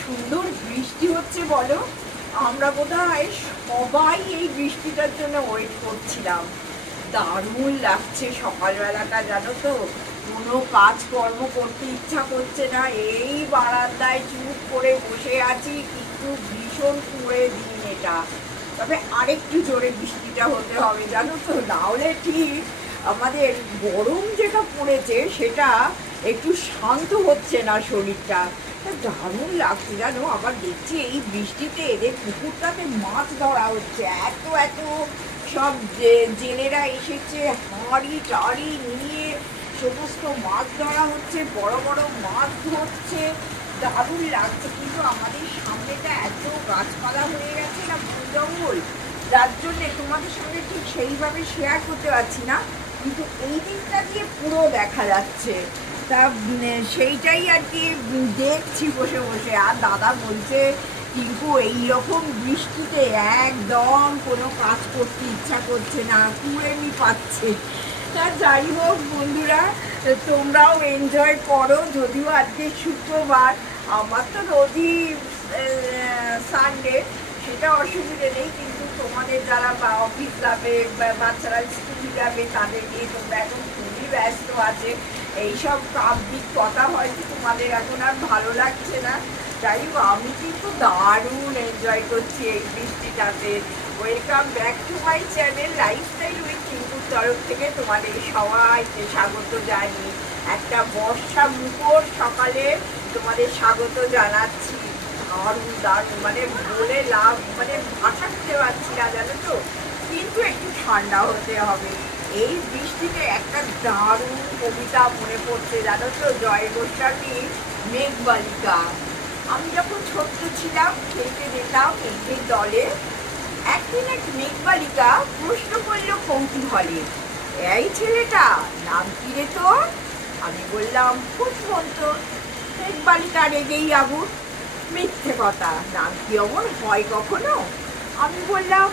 সুন্দর বৃষ্টি হচ্ছে বলো। আমরা বোধহয় সবাই এই বৃষ্টিটার জন্য ওয়েট করছিলাম। দারুণ লাগছে সকালবেলাটা, জানো তো। কোনো কাজকর্ম করতে ইচ্ছা করছে না, এই বারান্দায় চুপ করে বসে আছি। কিন্তু ভীষণ কুঁড়ে দিন এটা। তবে আরেকটু জোরে বৃষ্টিটা হতে হবে, জানো তো, নাহলে ঠিক আমাদের গরম যেটা পড়েছে সেটা একটু শান্ত হচ্ছে না শরীরটা। দারুণ লাগছে জানো। আবার দেখছি এই বৃষ্টিতে এদের পুকুরটাতে মাছ ধরা হচ্ছে, এত এত সব জেলেরা এসেছে, হাঁড়ি টাড়ি নিয়ে সমস্ত মাছ ধরা হচ্ছে, বড় বড় মাছ ধরছে। দারুণ লাগছে। কিন্তু আমাদের সামনেটা এত গাছপালা হয়ে গেছে না, বন জঙ্গল, যার জন্যে তোমাদের সঙ্গে ঠিক সেইভাবে শেয়ার করতে পারছি না। কিন্তু এই দিকটা দিয়ে পুরো দেখা যাচ্ছে। তা সেইটাই আর কি দেখছি বসে বসে। আর দাদা বলছে কিন্তু এইরকম বৃষ্টিতে একদম কোনো কাজ করতে ইচ্ছা করছে না, কুড়েমি পাচ্ছে। তা যাই হোক বন্ধুরা, তোমরাও এনজয় করো। যদিও আজকে শুক্রবার, আমার তো রোজই সানডে, সেটা অসুবিধে নেই। কিন্তু তোমাদের যারা বা অফিস যাবে, বাচ্চারা স্কুল যাবে, তাদের নিয়ে তোমরা এখন খুবই ব্যস্ত আছে। এইসব কাব্যিক কথা হয়তো তোমাদের এখন আর ভালো লাগছে না। যাই হোক, আমি কিন্তু দারুণ এনজয় করছি এই বৃষ্টিটাতে। Welcome back to my channel lifestyle with টিঙ্কুর তরফ থেকে তোমাদের সবাইকে স্বাগত জানি। একটা বর্ষা মুখর সকালে তোমাদের স্বাগত জানাচ্ছি। দারুণ দারুণ, মানে বলে লাভ, মানে ভাষা খুঁজে পাচ্ছি না, জানো তো। কিন্তু একটু ঠান্ডা হতে হবে। এই বৃষ্টিতে একটা দারুণ কবিতা মনে পড়ছে, জানো তো, জয় গোস্বামীর মেঘবালিকা। আমি যখন ছোট্ট ছিলাম, খেলতে যেতাম মেঘের দলে। একদিন এক মেঘবালিকা প্রশ্ন করল কৌতূহলে, এই ছেলেটা নাম কি রে তোর? আমি বললাম খুশবন্ত। মেঘবালিকা রেগেই আগুন, মিথ্যে কথা, নাম কি অমন হয় কখনো? আমি বললাম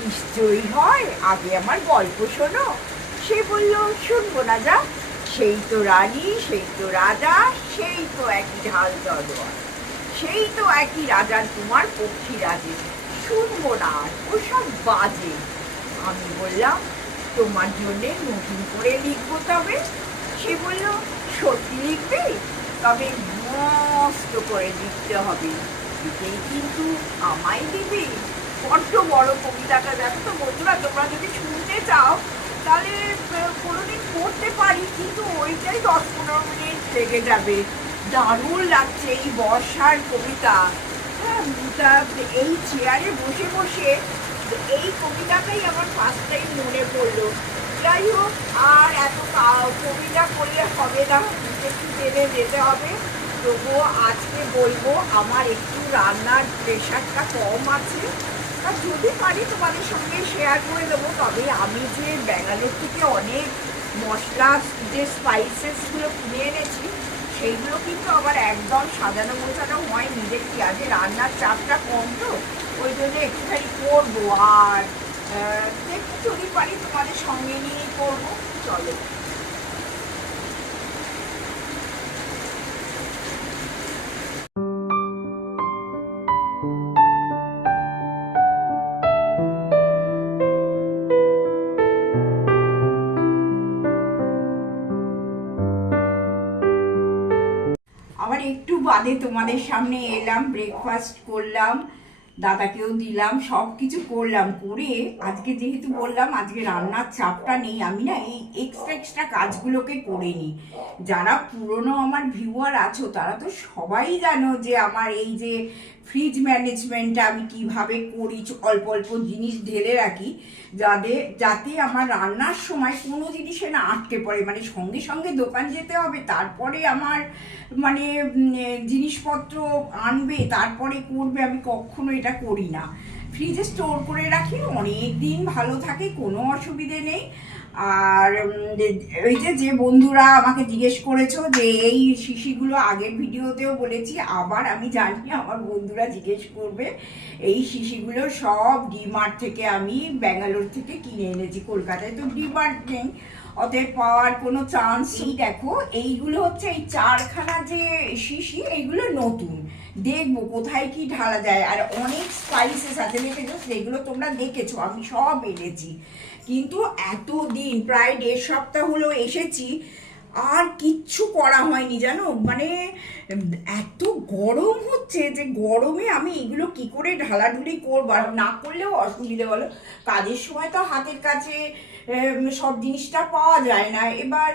নিশ্চয়ই হয়, আগে আমার গল্প শোনো। সে বলল শুনবো না যা, সেই তো রানী, সেই তো রাজা, সেই তো একই ঢাল তলোয়ার, সেই তো একই রাজার কুমার পক্ষীরাজে, শুনবো না, ওসব বাজে। আমি বললাম তোমার জন্যে নতুন করে লিখবো তবে। সে বলল সত্যি লিখবে? তবে মস্ত করে লিখতে হবে, লিখেই কিন্তু আমায় দিবে। বড্ড বড় কবিতাটা, জানো তো বন্ধুরা। তোমরা যদি শুনতে চাও তাহলে কোনোদিন পড়তে পারি, কিন্তু ওইটাই 10-15 মিনিট লেগে যাবে। দারুণ লাগছে এই বর্ষার কবিতা। হ্যাঁ, এই চেয়ারে বসে বসে এই কবিতাটাই আমার ফার্স্ট টাইম মনে পড়লো। যাই হোক, আর এত কবিতা করলে হবে না, একটু টেনে যেতে হবে। তবুও আজকে বলবো আমার একটু রান্নার প্রেশারটা কম আছে। আর যদি পারি তোমাদের সঙ্গে শেয়ার করে দেবো। তবে আমি যে ব্যাঙ্গালোর থেকে অনেক মশলা, যে স্পাইসেসগুলো কিনে এনেছি, সেইগুলো কিন্তু আবার একদম সাজানো গোছানো হয়নি। দেখি আজকে রান্নার চাপটা কম, তো ওই জন্য একটুখানি করবো। আর দেখি যদি পারি তোমাদের সঙ্গে নিয়েই করবো। চলো। আবার একটু বাদে তোমাদের সামনে এলাম, ব্রেকফাস্ট করলাম, দাদাকেও দিলাম, সব কিছু করলাম। করে আজকে যেহেতু বললাম আজকে রান্নার চাপটা নেই, আমি না এই এক্সট্রা কাজগুলোকে করে নিই। যারা পুরনো আমার ভিউয়ার আছো তারা তো সবাই জানো যে আমার এই যে ফ্রিজ ম্যানেজমেন্টটা আমি কিভাবে করি। অল্প অল্প জিনিস ঢেলে রাখি যাতে আমার রান্নার সময় কোনো জিনিসে না আটকে পড়ে। মানে সঙ্গে সঙ্গে দোকান যেতে হবে, তারপরে আমার মানে জিনিসপত্র আনবে, তারপরে করবে, আমি কখনো এটা করি না। ফ্রিজে স্টোর করে রাখি, অনেক দিন ভালো থাকে, কোনো অসুবিধে নেই। আর ওই যে বন্ধুরা আমাকে জিজ্ঞেস করেছো যে এই শিশিগুলো, আগের ভিডিওতেও বলেছি, আবার আমি জানি আমার বন্ধুরা জিজ্ঞেস করবে, এই শিশিগুলো সব ডিমার্ট থেকে আমি ব্যাঙ্গালোর থেকে কিনে এনেছি। কলকাতায় তো ডিমার্ট নেই, অতএব পাওয়ার কোনো চান্সই। দেখো এইগুলো হচ্ছে এই 4খানা যে শিশি, এইগুলো নতুন, দেখবো কোথায় কি ঢালা যায়। আর অনেক স্পাইসেস আছে দেখেছো, সেগুলো তোমরা দেখেছো আমি সব এনেছি। কিন্তু এতদিন প্রায় 1.5 সপ্তাহ হলো এসেছি, আর কিচ্ছু করা হয়নি জানো। মানে এত গরম হচ্ছে যে গরমে আমি এগুলো কি করে ঢালাঢুলি করবো, আর না করলেও অসুবিধে বলো, কাজের সময় তো হাতের কাছে সব জিনিসটা পাওয়া যায় না। এবার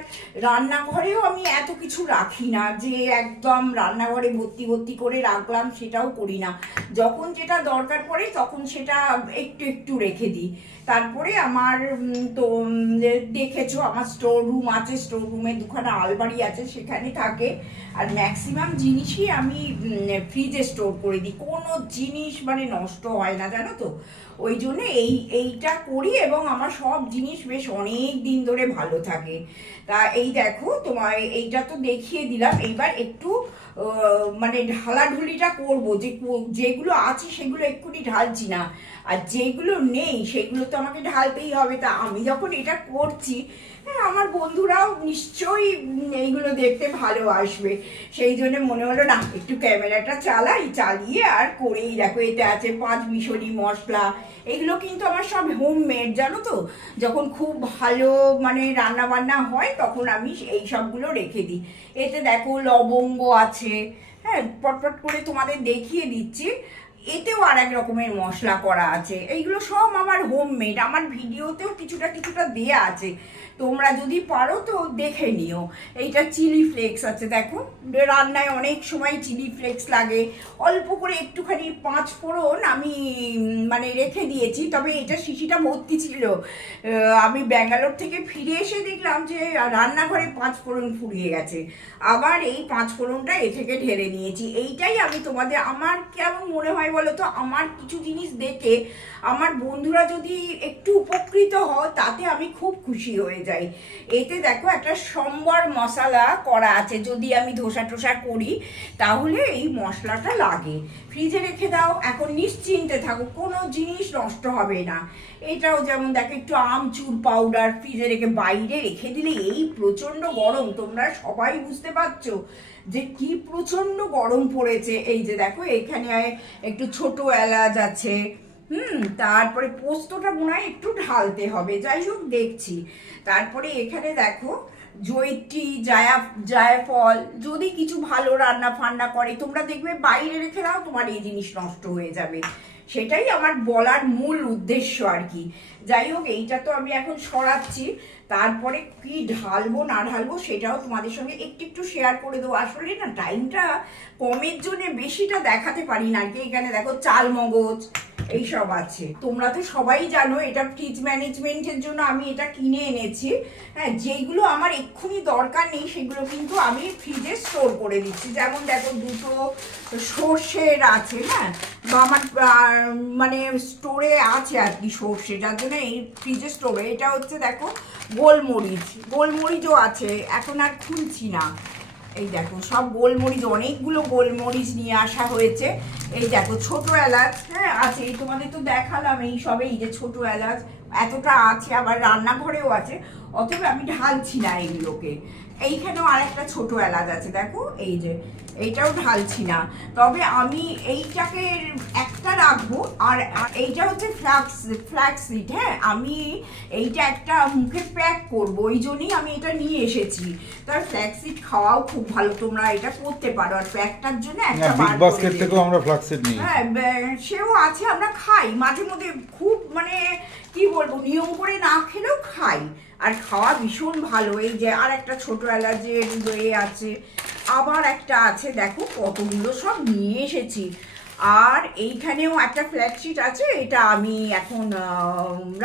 রান্নাঘরেও আমি এত কিছু রাখি না যে একদম রান্নাঘরে ভর্তি ভর্তি করে রাখলাম, সেটাও করি না। যখন যেটা দরকার পড়ে তখন সেটা একটু একটু রেখে দিই। তারপরে আমার তো দেখেছো আমার স্টোর রুম আছে, স্টোর রুমে 2খানা আলমারি আছে, সেখানে থাকে। আর ম্যাক্সিমাম জিনিসই আমি ফ্রিজে স্টোর করে দিই, কোনো জিনিস মানে নষ্ট হয় না জানো তো। ওই জন্য এইটা করি, এবং আমার সব জিনিস বেশ অনেক দিন ধরে ভালো থাকে। তা এই দেখো তোমার এইটা তো দেখিয়ে দিলাম, এইবার একটু মানে ঢালাঢুলিটা করবো। যেগুলো আছে সেগুলো এক্ষুনি ঢালছি না, আর যেগুলো নেই সেগুলো তো আমাকে ঢালতেই হবে। তা আমি যখন এটা করছি, হ্যাঁ আমার বন্ধুরাও নিশ্চয়ই এইগুলো দেখতে ভালোবাসবে, সেই জন্য মনে হলো না একটু ক্যামেরাটা চালিয়ে আর করেই। দেখো এতে আছে 5 মিশরি মশলা, এগুলো কিন্তু আমার সব হোমমেড জানো তো। যখন খুব ভালো মানে রান্না বান্না হয় তখন আমি এই সবগুলো রেখে দিই। এতে দেখো লবঙ্গ আছে, হ্যাঁ পটপট করে তোমাদের দেখিয়ে দিচ্ছি। এতেও আর এক রকমের মশলা করা আছে, এইগুলো সব আমার হোমমেড। আমার ভিডিওতেও কিছুটা কিছুটা দেয়া আছে, তোমরা যদি পারো তো দেখে নিও। এইটা চিলি ফ্লেক্স আছে, দেখো রান্নায় অনেক সময় চিলি ফ্লেক্স লাগে। অল্প করে একটুখানি 5 ফোড়ন আমি মানে রেখে দিয়েছি, তবে এটা শিশিটা ভর্তি ছিল। আমি ব্যাঙ্গালোর থেকে ফিরে এসে দেখলাম যে রান্নাঘরে 5 ফোড়ন ফুরিয়ে গেছে, আবার এই 5 ফোড়নটা এ থেকে ঢেলে নিয়েছি। এইটাই আমি তোমাদের, আমার কেমন মনে হয় বলো তো, আমার কিছু জিনিস দেখে আমার বন্ধুরা যদি একটু উপকৃত হয় তাতে আমি খুব খুশি হয়ে যাই। এতে দেখো একটা সম্বর মশলা করা আছে, যদি আমি ধোসা টোসা করি তাহলে এই মশলাটা লাগে। ফ্রিজে রেখে দাও, এখন নিশ্চিন্তে থাকো, কোনো জিনিস নষ্ট হবে না। এটাও যেমন দেখো একটু আমচুর পাউডার ফ্রিজে রেখে বাইরে রেখে দিলে, এই প্রচণ্ড গরম, তোমরা সবাই বুঝতে পারছো যে কি প্রচণ্ড গরম পড়েছে। এই যে দেখো এখানে একটু ছোট এলাচ আছে, তারপরে পোস্তটা মনে হয় একটু ঢালতে হবে, যাই হোক দেখছি। তারপরে এখানে দেখো জয়িত্রী, জায়ফল, যদি কিছু ভালো রান্না ফান্না করে তোমরা দেখবে বাইরে রেখে দাও, তোমার এই জিনিস নষ্ট হয়ে যাবে। সেটাই আমার বলার মূল উদ্দেশ্য আর কি। যাই হোক এইটা তো আমি এখন সরাচ্ছি, তারপরে কি ঢালবো না ঢালবো সেটাও তোমাদের সঙ্গে একটু একটু শেয়ার করে দেবো। আসলে না টাইমটা কমের জন্য বেশিটা দেখাতে পারি না আর কি। এখানে দেখো চাল মগজ এইসব আছে, তোমরা তো সবাই জানো এটা ফ্রিজ ম্যানেজমেন্টের জন্য আমি এটা কিনে এনেছি। হ্যাঁ যেগুলো আমার এক্ষুনি দরকার নেই সেগুলো কিন্তু আমি ফ্রিজে স্টোর করে দিচ্ছি। যেমন দেখো 2টো সর্ষের আছে, হ্যাঁ বা আমার মানে স্টোরে আছে আর কি সর্ষে, যার জন্য এই ফ্রিজে স্টোরে। এটা হচ্ছে দেখো গোলমরিচও আছে, এখন আর খুলছি না। এই দেখো সব গোলমরিচ, অনেকগুলো গোলমরিচ নিয়ে আসা হয়েছে। এই দেখো ছোট এলাচ, হ্যাঁ আছে, এই তোমাদের তো দেখালাম এই সবে, এই যে ছোট এলাচ এতটা আছে, আবার রান্নাঘরেও আছে। অতএব আমি ঢালছি না এগুলোকে। এইখানেও আর একটা ছোট এলাচ আছে দেখো, এই যে এইটাও ঢালছি না। তবে আমি এইটাকে একটা রাখবো, আর এইটা হচ্ছে ফ্ল্যাক্সিড, হ্যাঁ আমি এইটা একটা মুখে প্যাক করবো, ওই জন্যই আমি এটা নিয়ে এসেছি। তার ফ্ল্যাক্সিড খাওয়াও খুব ভালো, তোমরা এটা করতে পারো। আর প্যাকটার জন্য একটা বিগ বাস্কেট থেকেও আমরা ফ্ল্যাক্সিড নিই, হ্যাঁ সেও আছে, আমরা খাই মাঝে মধ্যে, খুব মানে কি বলবো নিয়ম করে না খেলেও খাই, আর খাওয়া ভীষণ ভালো। এই যে আর একটা ছোট এলাচের দই আছে, আবার একটা আছে, দেখো কতগুলো সব নিয়ে এসেছি। আর এইখানেও একটা ফ্ল্যাক্সিড আছে, এটা আমি এখন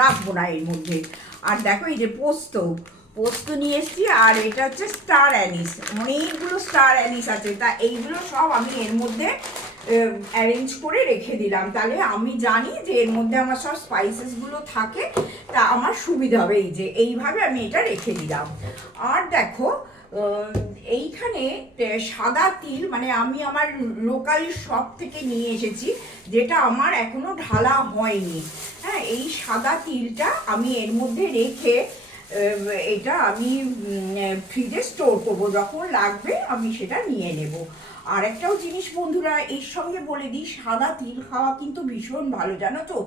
রাখবো না এর মধ্যে। আর দেখো এই যে পোস্ত নিয়ে এসেছি, আর এটা হচ্ছে স্টার অ্যানিস, অনেকগুলো স্টার অ্যানিস আছে। তা এইগুলো সব আমি এর মধ্যে অ্যারেঞ্জ করে রেখে দিলাম, তাহলে আমি জানি যে এর মধ্যে আমার সব স্পাইসেসগুলো থাকে, তা আমার সুবিধা হবে। এই যে এইভাবে আমি এটা রেখে দিলাম। আর দেখো এইখানে সাদা তিল, মানে আমি আমার লোকাল শপ থেকে নিয়ে এসেছি, যেটা আমার এখনো ঢালা হয়নি। হ্যাঁ এই সাদা তিলটা আমি এর মধ্যে রেখে এটা আমি ফ্রিজে স্টোর করবো, যখন লাগবে আমি সেটা নিয়ে নেব। আর একটাও জিনিস বন্ধুরা এর সঙ্গে বলে দিই, সাদা তিল খাওয়া কিন্তু ভীষণ ভালো, জানো তো,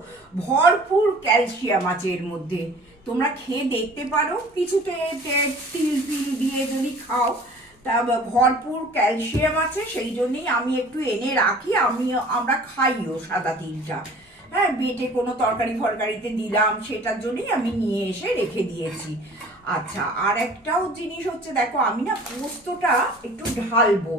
ভরপুর ক্যালসিয়াম আছে এর মধ্যে। তোমরা খেয়ে দেখতে পারো, কিছুতে তিল তিল দিয়ে যদি খাও তা ভরপুর ক্যালসিয়াম আছে। সেই জন্যই আমি একটু এনে রাখি, আমরা খাইও সাদা তিলটা। হ্যাঁ, বেটে কোনো তরকারি ফরকারিতে দিলাম, সেটার জন্যই আমি নিয়ে এসে রেখে দিয়েছি। আচ্ছা, আর একটাও জিনিস হচ্ছে, দেখো আমি না পোস্তটা একটু ঢালবো,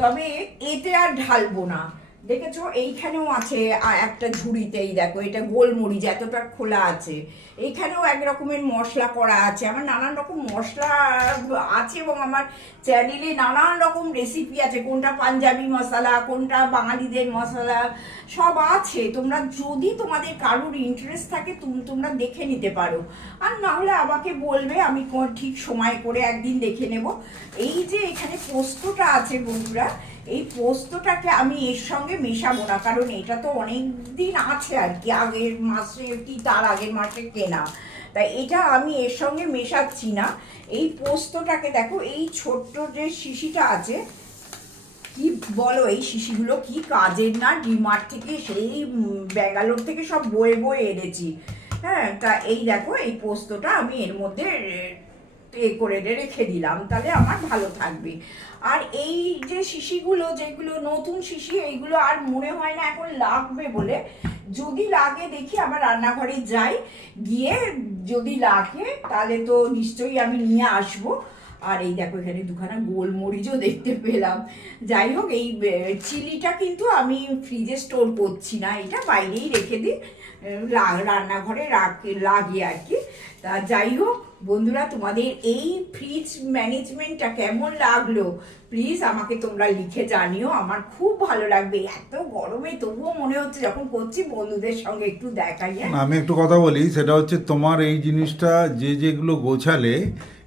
তবে এতে আর ঢালবো না। দেখেছো এইখানেও আছে একটা ঝুড়িতেই, দেখো এটা গোলমরিচ এতটা খোলা আছে, এইখানেও এক রকমের মশলা করা আছে। আমার নানান রকম মশলা আছে এবং আমার চ্যানেলে নানান রকম রেসিপি আছে, কোনটা পাঞ্জাবি মশলা, কোনটা বাঙালিদের মশলা, সব আছে। তোমরা যদি তোমাদের কারোর ইন্টারেস্ট থাকে তোমরা দেখে নিতে পারো, আর না হলে আমাকে বলবে, আমি ঠিক সময় করে একদিন দেখে নেব। এই যে এখানে পোস্তটা আছে বন্ধুরা, এই পোস্তটাকে আমি এর সঙ্গে মেশাবো না, কারণ এটা তো অনেক দিন আছে আর কি, আগের মাসে কি তার আগের মাসে কেনা, তাই এটা আমি এর সঙ্গে মেশাচ্ছি না। এই পোস্তটাকে দেখো, এই ছোট্ট যে শিশিটা আছে, কি বলো এই শিশিগুলো কি কাজের না, ডিমার্ট থেকে সেই ব্যাঙ্গালোর থেকে সব বয়ে বয়ে এনেছি। হ্যাঁ, তা এই দেখো এই পোস্তটা আমি এর মধ্যে করে রেখে দিলাম, তাহলে আমার ভালো থাকবে। আর এই যে শিশিগুলো, যেগুলো নতুন শিশি, এইগুলো আর মনে হয় না এখন লাগবে বলে, যদি লাগে দেখি আবার রান্নাঘরে যাই, গিয়ে যদি লাগে তাহলে তো নিশ্চয়ই আমি নিয়ে আসবো। আর এই দেখো এখানে দুখানা গোলমরিচও দেখতে পেলাম। যাই হোক, এই চিলিটা কিন্তু আমি ফ্রিজে স্টোর করছি না, এটা বাইরেই রেখে দিই, রান্নাঘরে লাগে আর কি। তা যাই হোক বন্ধুরা, তোমাদের এই ফ্রিজ ম্যানেজমেন্টটা কেমন লাগলো প্লিজ আমাকে তোমরা লিখে জানিও, আমার খুব ভালো লাগবে। এত গরমে তবুও মনে হচ্ছে যখন করছি বন্ধুদের সঙ্গে একটু দেখাই। আমি একটু কথা বলি, সেটা হচ্ছে তোমার এই জিনিসটা যেগুলো গোছালে,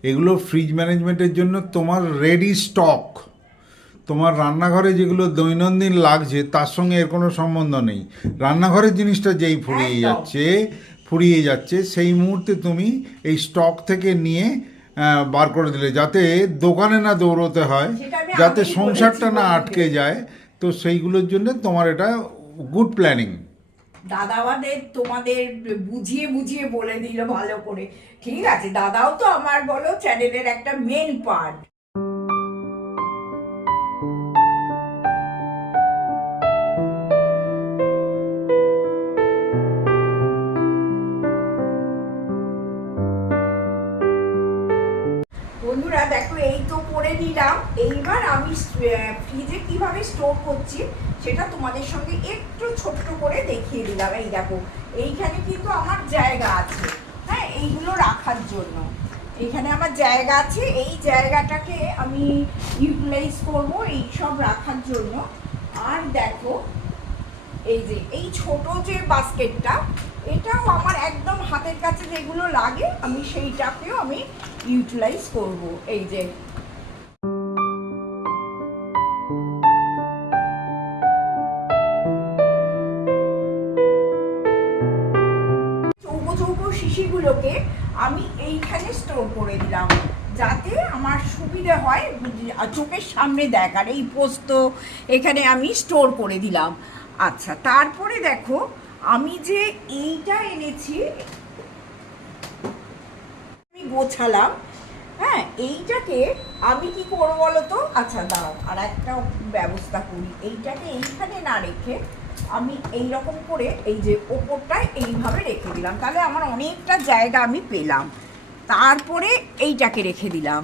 এগুলো ফ্রিজ ম্যানেজমেন্টের জন্য তোমার রেডি স্টক। তোমার রান্নাঘরে যেগুলো দৈনন্দিন লাগছে তার সঙ্গে এর কোনো সম্বন্ধ নেই। রান্নাঘরের জিনিসটা যেই ফুরিয়ে যাচ্ছে সেই মুহূর্তে তুমি এই স্টক থেকে নিয়ে বার করে দিলে, যাতে দোকানে না দৌড়তে হয়, যাতে সংসারটা না আটকে যায়। তো সেইগুলোর জন্য তোমার এটা গুড প্ল্যানিং। দাদাবাদের তোমাদের বুঝিয়ে বুঝিয়ে বলে দিল ভালো করে। ঠিক আছে, দাদাও তো আমার বলো চ্যানেলের একটা মেন পার্ট। বন্ধুরা দেখো, এই তো করে নিলাম। এইবার আমি ফ্রিজে কিভাবে স্টোর করছি সেটা তোমাদের সঙ্গে একটু ছোট্ট করে দেখিয়ে দিলাম। এই দেখো, এইখানে কিন্তু আমার জায়গা আছে, হ্যাঁ, এইগুলো রাখার জন্য এইখানে আমার জায়গা আছে। এই জায়গাটাকে আমি ইউটিলাইজ করবো এই সব রাখার জন্য। আর দেখো এই যে এই ছোট যে বাস্কেটটা, এটাও আমার একদম হাতের কাছে যেগুলো লাগে আমি সেইটাকেও আমি ইউটিলাইজ করব। এই যে চৌকো চৌকো শিশিগুলোকে আমি এইখানে স্টোর করে দিলাম, যাতে আমার সুবিধে হয় চোখের সামনে দেখার। এই পোস্ত এখানে আমি স্টোর করে দিলাম। আচ্ছা, তারপরে দেখো আমি যে এইটা এনেছি আমি গোছালাম, হ্যাঁ, এইটাকে আমি কি করবো বলো তো। আচ্ছা দাঁড়াও, আর একটা ব্যবস্থা করি, এইটাকে এইখানে না রেখে আমি এই রকম করে এই যে ওপরটায় এইভাবে রেখে দিলাম, তাহলে আমার অনেকটা জায়গা আমি পেলাম। তারপরে এইটাকে রেখে দিলাম,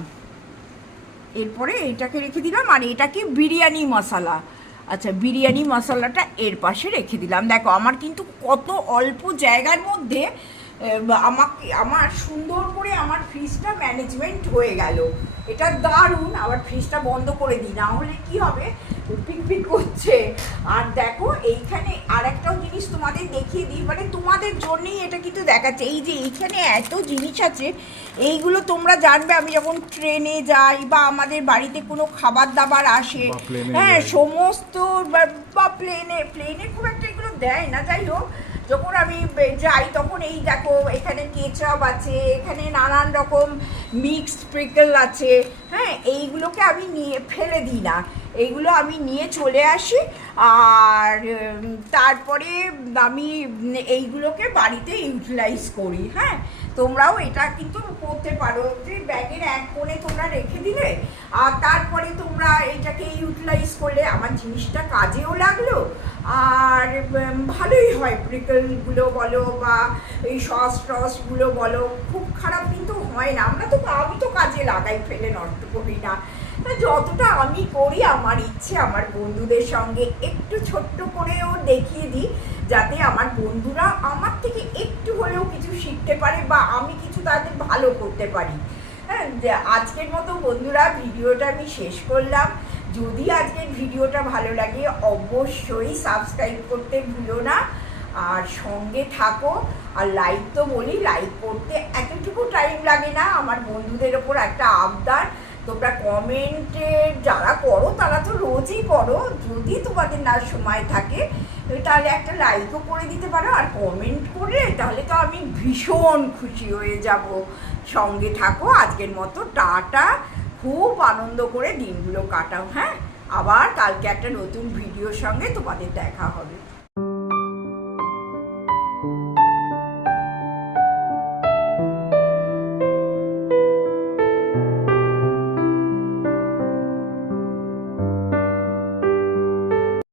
এরপরে এইটাকে রেখে দিলাম। আর এটা কি বিরিয়ানি মশলা, আচ্ছা বিরিয়ানি মশলাটা এর পাশে রেখে দিলাম। দেখো আমার কিন্তু কত অল্প জায়গার মধ্যে আমার সুন্দর করে আমার ফ্রিজটা ম্যানেজমেন্ট হয়ে গেল। এটা দারুণ। আবার ফ্রিজটা বন্ধ করে দিই, না হলে কি হবে, পিক করছে। আর দেখো এইখানে আর একটাও জিনিস তোমাদের দেখিয়ে দিই, মানে তোমাদের জন্যই এটা কিন্তু দেখাচ্ছে। এই যে এইখানে এত জিনিস আছে, এইগুলো তোমরা জানবে আমি যখন ট্রেনে যাই বা আমাদের বাড়িতে কোনো খাবার দাবার আসে, হ্যাঁ, সমস্ত বা প্লেনে খুব একটা এগুলো দেয় না, যাই হোক। যখন আমি যাই তখন এই দেখো এখানে কেচাপ আছে, এখানে নানান রকম মিক্সড প্রিকল আছে, হ্যাঁ, এইগুলোকে আমি নিয়ে ফেলে দিই না, এইগুলো আমি নিয়ে চলে আসি। আর তারপরে আমি এইগুলোকে বাড়িতে ইউটিলাইজ করি। হ্যাঁ, তোমরাও এটা কিন্তু করতে পারো, যে ব্যাগের এক কোণে তোমরা রেখে দিলে আর তারপরে তোমরা এটাকে ইউটিলাইজ করলে, আমার জিনিসটা কাজেও লাগলো আর ভালোই হয়। প্রিকলগুলো বলো বা এই সস টসগুলো বলো, খুব খারাপ কিন্তু হয় না। আমি তো কাজে লাগাই, ফেলে নষ্ট করি না। যতটা আমি করি, আমার ইচ্ছে আমার বন্ধুদের সঙ্গে একটু ছোট্ট করেও দেখিয়ে দিই, যাতে আমার বন্ধুরা আমার থেকে একটু হলেও কিছু শিখতে পারে বা আমি কিছু তাদের ভালো করতে পারি। হ্যাঁ, আজকের মতো বন্ধুরা ভিডিওটা আমি শেষ করলাম। যদি আজকের ভিডিওটা ভালো লাগে অবশ্যই সাবস্ক্রাইব করতে ভুলো না, আর সঙ্গে থাকো। আর লাইক তো বলি, লাইক করতে এতটুকু টাইম লাগে না। আমার বন্ধুদের ওপর একটা আবদার, তোমরা কমেন্টে যারা করো তারা তো রোজই করো, যদি তোমাদের না সময় থাকে তাহলে একটা লাইকও করে দিতে পারো, আর কমেন্ট করলে তাহলে তো আমি ভীষণ খুশি হয়ে যাব। সঙ্গে থাকো। আজকের মতো টাটা, খুব আনন্দ করে দিনগুলো কাটাও। হ্যাঁ, আবার কালকে একটা নতুন ভিডিওর সঙ্গে তোমাদের দেখা হবে।